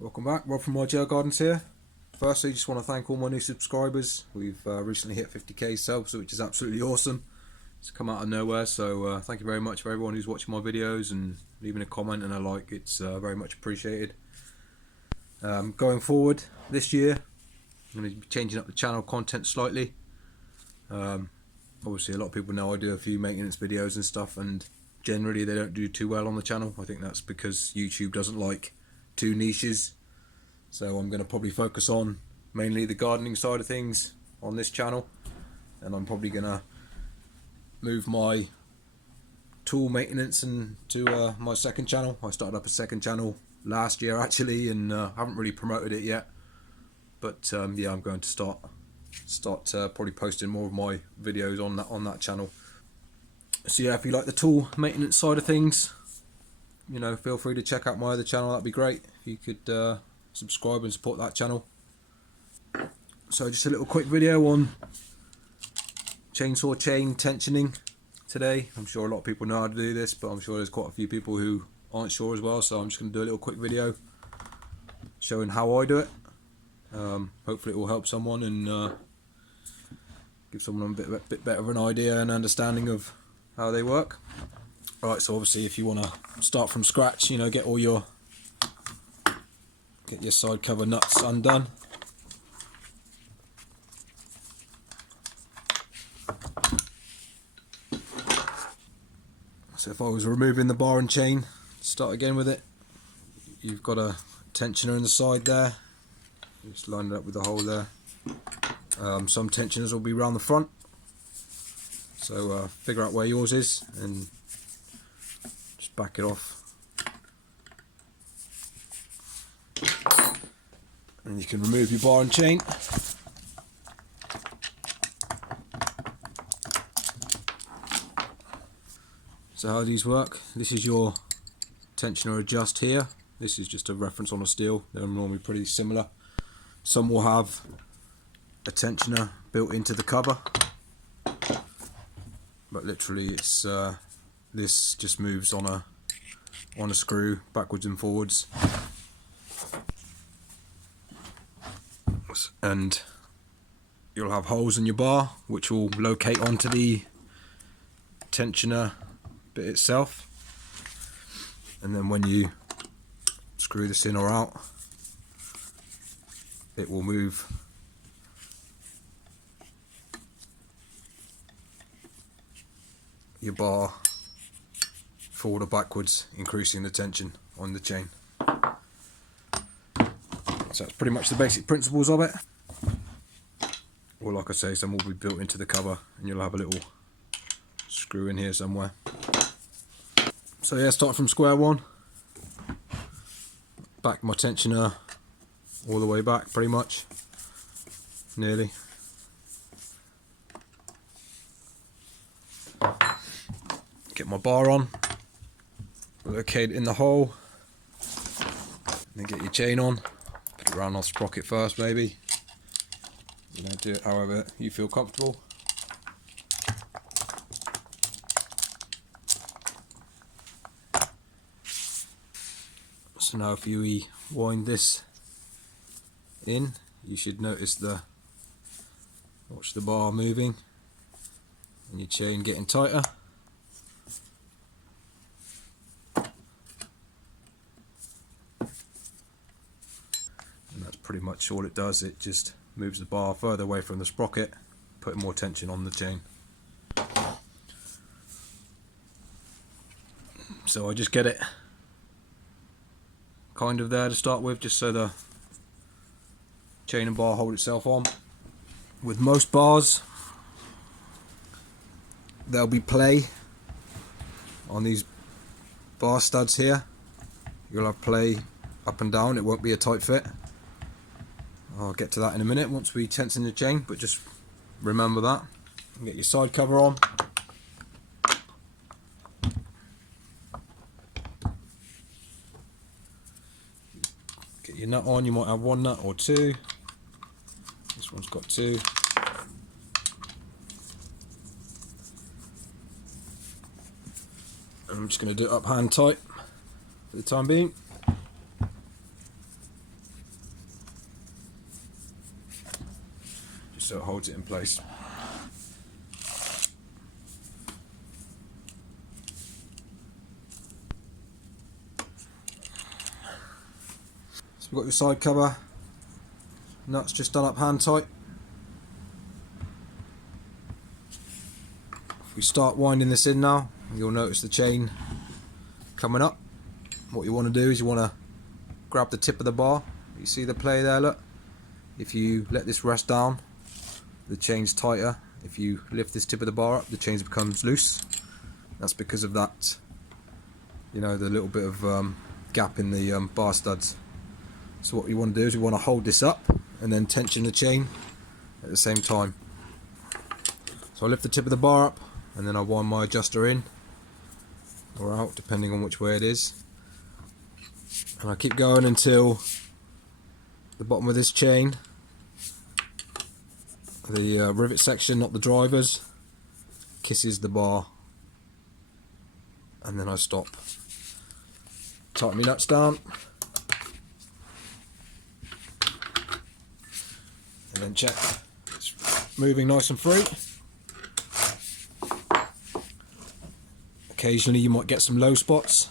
Welcome back, Rob from RGL Gardens here. Firstly, just want to thank all my new subscribers. We've recently hit 50k subs, which is absolutely awesome. It's come out of nowhere, so thank you very much for everyone who's watching my videos and leaving a comment and a like. It's very much appreciated. Going forward this year, I'm going to be changing up the channel content slightly. Obviously, a lot of people know I do a few maintenance videos and stuff, and generally they don't do too well on the channel. I think that's because YouTube doesn't like two niches. So I'm going to probably focus on mainly the gardening side of things on this channel, and I'm probably going to move my tool maintenance into my second channel. I started up a second channel last year actually, and haven't really promoted it yet, but yeah, I'm going to start probably posting more of my videos on that channel. So yeah, if you like the tool maintenance side of things, you know, feel free to check out my other channel. That'd be great if you could subscribe and support that channel. So just a little quick video on chainsaw chain tensioning today. I'm sure a lot of people know how to do this, but I'm sure there's quite a few people who aren't sure as well, so I'm just going to do a little quick video showing how I do it. Hopefully it will help someone and give someone a bit better of an idea and understanding of how they work. Right, so obviously if you want to start from scratch, you know, get your side cover nuts undone. So if I was removing the bar and chain, start again with it, you've got a tensioner in the side there, just line it up with the hole there. Some tensioners will be around the front, so figure out where yours is and just back it off. And you can remove your bar and chain. So how these work, this is your tensioner adjust here. This is just a reference on a Stihl. They're normally pretty similar. Some will have a tensioner built into the cover, but literally it's this just moves on a screw backwards and forwards, and you'll have holes in your bar which will locate onto the tensioner bit itself, and then when you screw this in or out, it will move your bar forward or backwards, increasing the tension on the chain. So that's pretty much the basic principles of it. Or like I say, some will be built into the cover and you'll have a little screw in here somewhere. So yeah, start from square one. Back my tensioner all the way back, pretty much, nearly. Get my bar on, locate it in the hole, then get your chain on. Put it around on the sprocket first, maybe. You know, do it however you feel comfortable. So now if you wind this in, you should notice watch the bar moving and your chain getting tighter. And that's pretty much all it does. It just moves the bar further away from the sprocket, putting more tension on the chain. So I just get it kind of there to start with, just so the chain and bar hold itself on. With most bars, there'll be play on these bar studs here. You'll have play up and down, it won't be a tight fit. I'll get to that in a minute once we tension the chain, but just remember that. And get your side cover on. Get your nut on, you might have one nut or two. This one's got two. I'm just going to do it up hand tight for the time being. so it holds it in place. So we've got your side cover, nuts just done up hand tight. If we start winding this in now, you'll notice the chain coming up. What you want to do is you want to grab the tip of the bar. You see the play there, look? If you let this rest down, the chain's tighter. If you lift this tip of the bar up, the chain becomes loose. That's because of that, you know, the little bit of gap in the bar studs. So what you want to do is you want to hold this up and then tension the chain at the same time. So I lift the tip of the bar up and then I wind my adjuster in or out, depending on which way it is. And I keep going until the bottom of this chain, the rivet section, not the drivers, kisses the bar, and then I stop. Tighten my nuts down, and then check it's moving nice and free. Occasionally you might get some low spots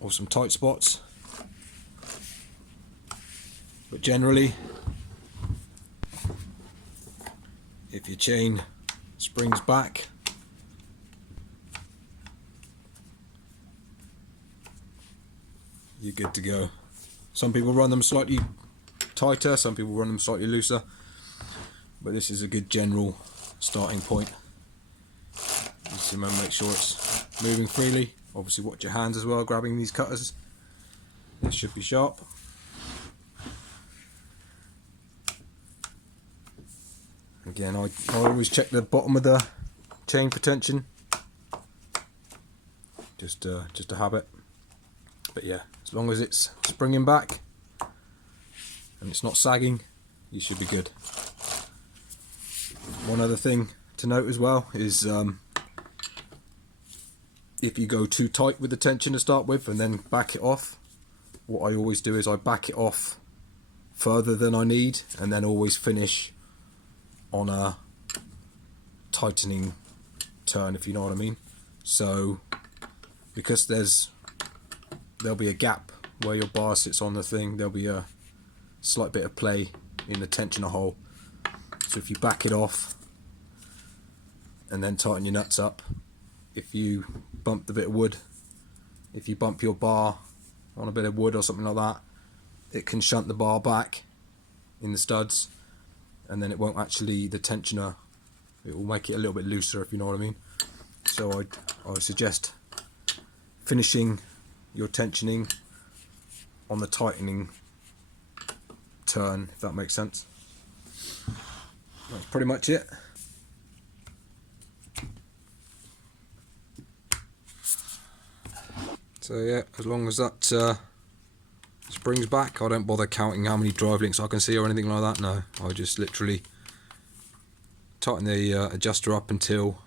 or some tight spots, but generally if your chain springs back, you're good to go. Some people run them slightly tighter, some people run them slightly looser, but this is a good general starting point. Just remember, make sure it's moving freely. Obviously watch your hands as well, grabbing these cutters. This should be sharp. Again, I always check the bottom of the chain for tension. Just a habit. But yeah, as long as it's springing back and it's not sagging, you should be good. One other thing to note as well is if you go too tight with the tension to start with and then back it off, what I always do is I back it off further than I need and then always finish on a tightening turn, if you know what I mean. So because there'll be a gap where your bar sits on the thing, there'll be a slight bit of play in the tensioner hole. So if you back it off and then tighten your nuts up, if you bump the bit of wood, if you bump your bar on a bit of wood or something like that, it can shunt the bar back in the studs, and then it won't actually, the tensioner, it will make it a little bit looser, if you know what I mean. So I suggest finishing your tensioning on the tightening turn, if that makes sense. That's pretty much it. So yeah, as long as that springs back, I don't bother counting how many drive links I can see or anything like that. No, I just literally tighten the adjuster up until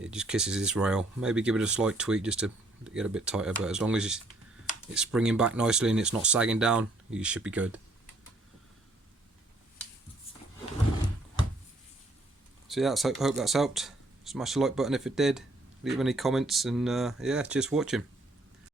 it just kisses this rail. Maybe give it a slight tweak just to get a bit tighter, but as long as it's springing back nicely and it's not sagging down, you should be good. So yeah, I hope that's helped. Smash the like button if it did. Leave any comments, and yeah, just watching.